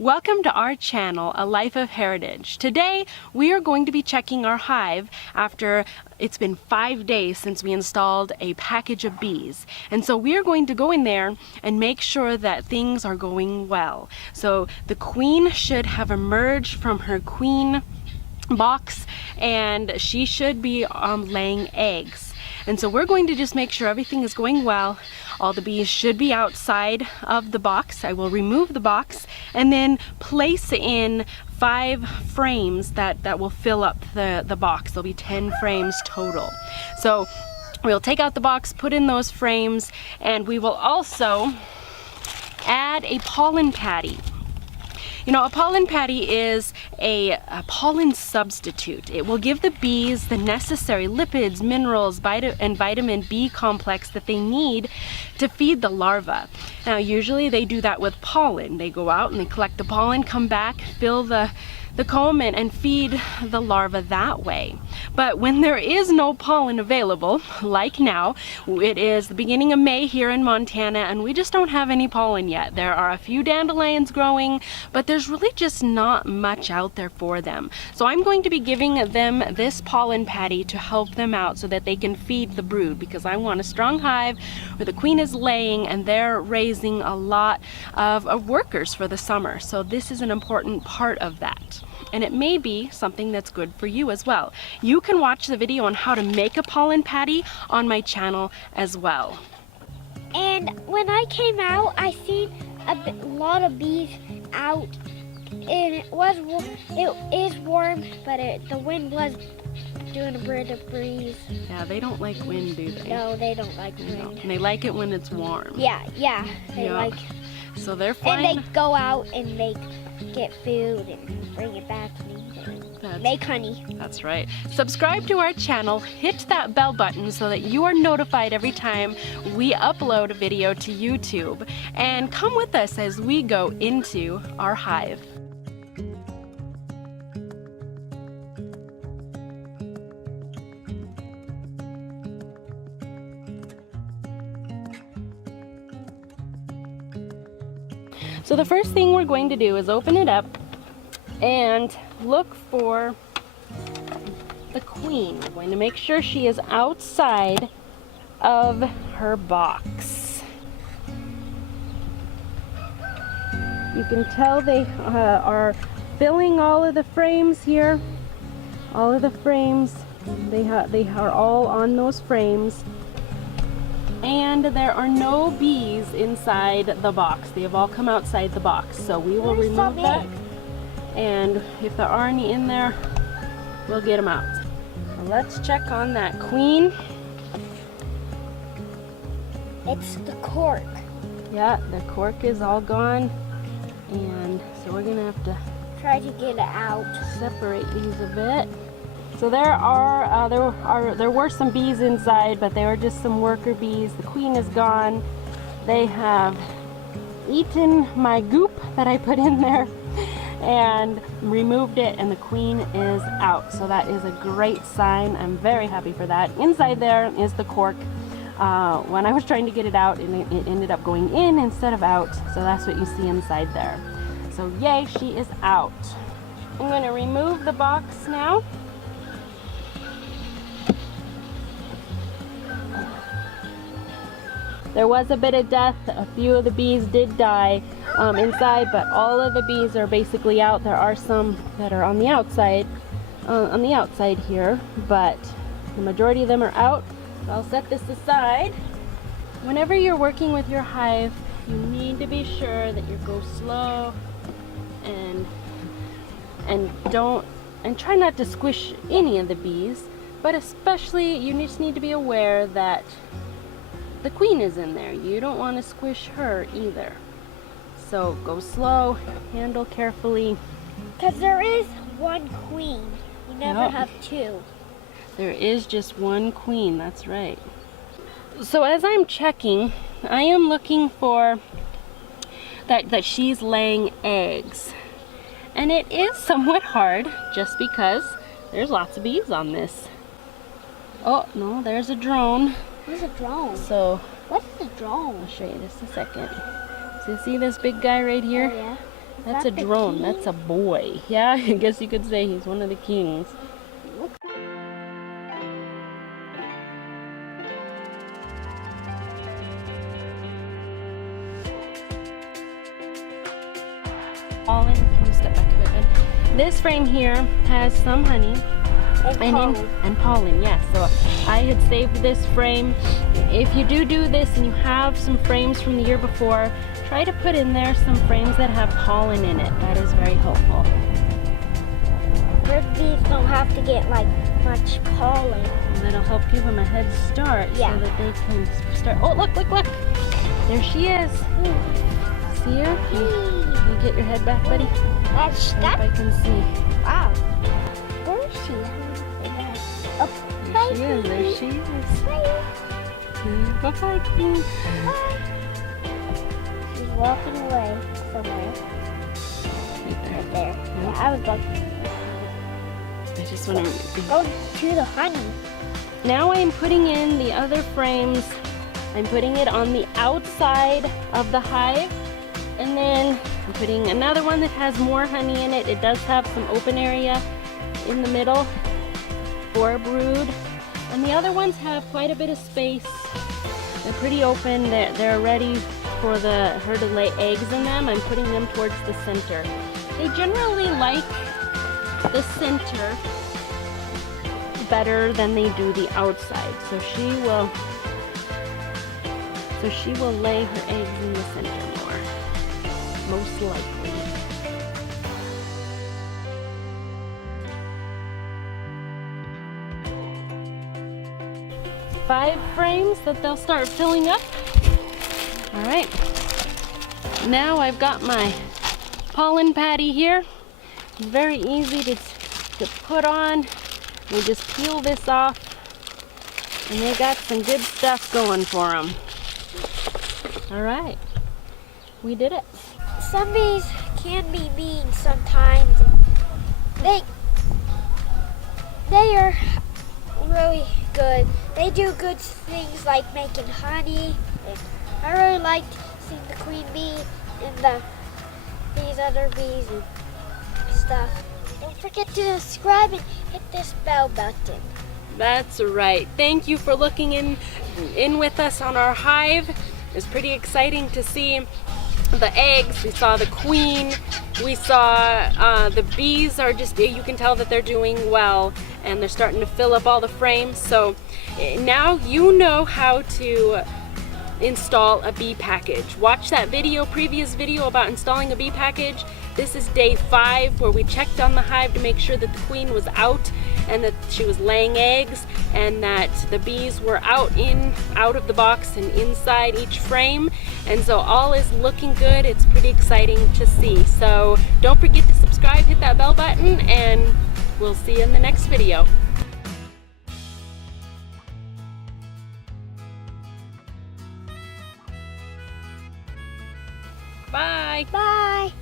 Welcome to our channel, A Life of Heritage. Today we are going to be checking our hive after it's been 5 days since we installed a package of bees. And so we are going to go in there and make sure that things are going well. So the queen should have emerged from her queen box and she should be laying eggs. And so we're going to just make sure everything is going well. All the bees should be outside of the box. I will remove the box and then place in 5 frames that will fill up the box. There'll be 10 frames total. So we'll take out the box, put in those frames, and we will also add a pollen patty. You know, a pollen patty is a pollen substitute. It will give the bees the necessary lipids, minerals, and vitamin B complex that they need to feed the larva. Now, usually they do that with pollen. They go out and they collect the pollen, come back, fill the comb and feed the larva that way. But when there is no pollen available, like now, it is the beginning of May here in Montana and we just don't have any pollen yet. There are a few dandelions growing, but there's really just not much out there for them. So I'm going to be giving them this pollen patty to help them out so that they can feed the brood, because I want a strong hive where the queen is laying and they're raising a lot of workers for the summer. So this is an important part of that. And it may be something that's good for you as well. You can watch the video on how to make a pollen patty on my channel as well. And when I came out, I seen a lot of bees out, and it is warm, but the wind was doing a bit of breeze. Yeah, they don't like wind, do they? No, they don't like wind. No. And they like it when it's warm. Yeah, they like. So they're fine. And they go out and they get food and bring it back and eat it. Make honey. That's right. Subscribe to our channel, hit that bell button so that you are notified every time we upload a video to YouTube. And come with us as we go into our hive. So the first thing we're going to do is open it up and look for the queen. We're going to make sure she is outside of her box. You can tell they are filling all of the frames here. All of the frames, they are all on those frames. And there are no bees inside the box. They have all come outside the box. So we will remove that. And if there are any in there, we'll get them out. So let's check on that queen. It's the cork. Yeah, the cork is all gone. And so we're gonna have to try to get it out. Separate these a bit. So there were some bees inside, but they were just some worker bees. The queen is gone. They have eaten my goop that I put in there and removed it, and the queen is out. So that is a great sign. I'm very happy for that. Inside there is the cork. When I was trying to get it out, it ended up going in instead of out. So that's what you see inside there. So yay, she is out. I'm going to remove the box now. There was a bit of death. A few of the bees did die inside, but all of the bees are basically out. There are some that are on the outside here, but the majority of them are out. So I'll set this aside. Whenever you're working with your hive, you need to be sure that you go slow and try not to squish any of the bees, but especially you just need to be aware that the queen is in there. You don't want to squish her either. So go slow, handle carefully. Because there is one queen. You never have two. There is just one queen, that's right. So as I'm checking, I am looking for that she's laying eggs. And it is somewhat hard just because there's lots of bees on this. Oh, no, there's a drone. What's a drone? So, what's a drone? I'll show you just a second. So you see this big guy right here? Oh, yeah. That's a drone. That's a boy. Yeah, I guess you could say he's one of the kings. Pollen. Can you step back a bit, bud? This frame here has some honey and pollen. Yes. So I had saved this frame. If you do this and you have some frames from the year before, try to put in there some frames that have pollen in it. That is very helpful. Bird bees don't have to get like much pollen. That'll help give them a head start so that they can start. Oh, look, look, look. There she is. See her? Can you get your head back, buddy? That's I hope I can see. Wow. Where is she? Oh, There she is. There she is. Bye-bye, Queen. She's walking away somewhere. Right there. Yeah, I was walking. I just want to Go to the honey. Now I'm putting in the other frames. I'm putting it on the outside of the hive, and then I'm putting another one that has more honey in it. It does have some open area in the middle for a brood, and the other ones have quite a bit of space. They're pretty open. They're ready for her to lay eggs in them. I'm putting them towards the center. They generally like the center better than they do the outside. So she will lay her eggs in the center more, most likely. Five frames that they'll start filling up. All right. Now I've got my pollen patty here. It's very easy to put on. We just peel this off, and they got some good stuff going for them. All right, we did it. Some bees can be mean sometimes. They are really good. They do good things like making honey. And I really liked seeing the queen bee and these other bees and stuff. Don't forget to subscribe and hit this bell button. That's right. Thank you for looking in with us on our hive. It's pretty exciting to see the eggs. We saw the queen. We saw the bees are just, you can tell that they're doing well, and they're starting to fill up all the frames. So now you know how to install a bee package. Watch that previous video about installing a bee package. This is day 5, where we checked on the hive to make sure that the queen was out and that she was laying eggs, and that the bees were out of the box and inside each frame. And so all is looking good. It's pretty exciting to see. So don't forget to subscribe, hit that bell button, and we'll see you in the next video. Bye. Bye.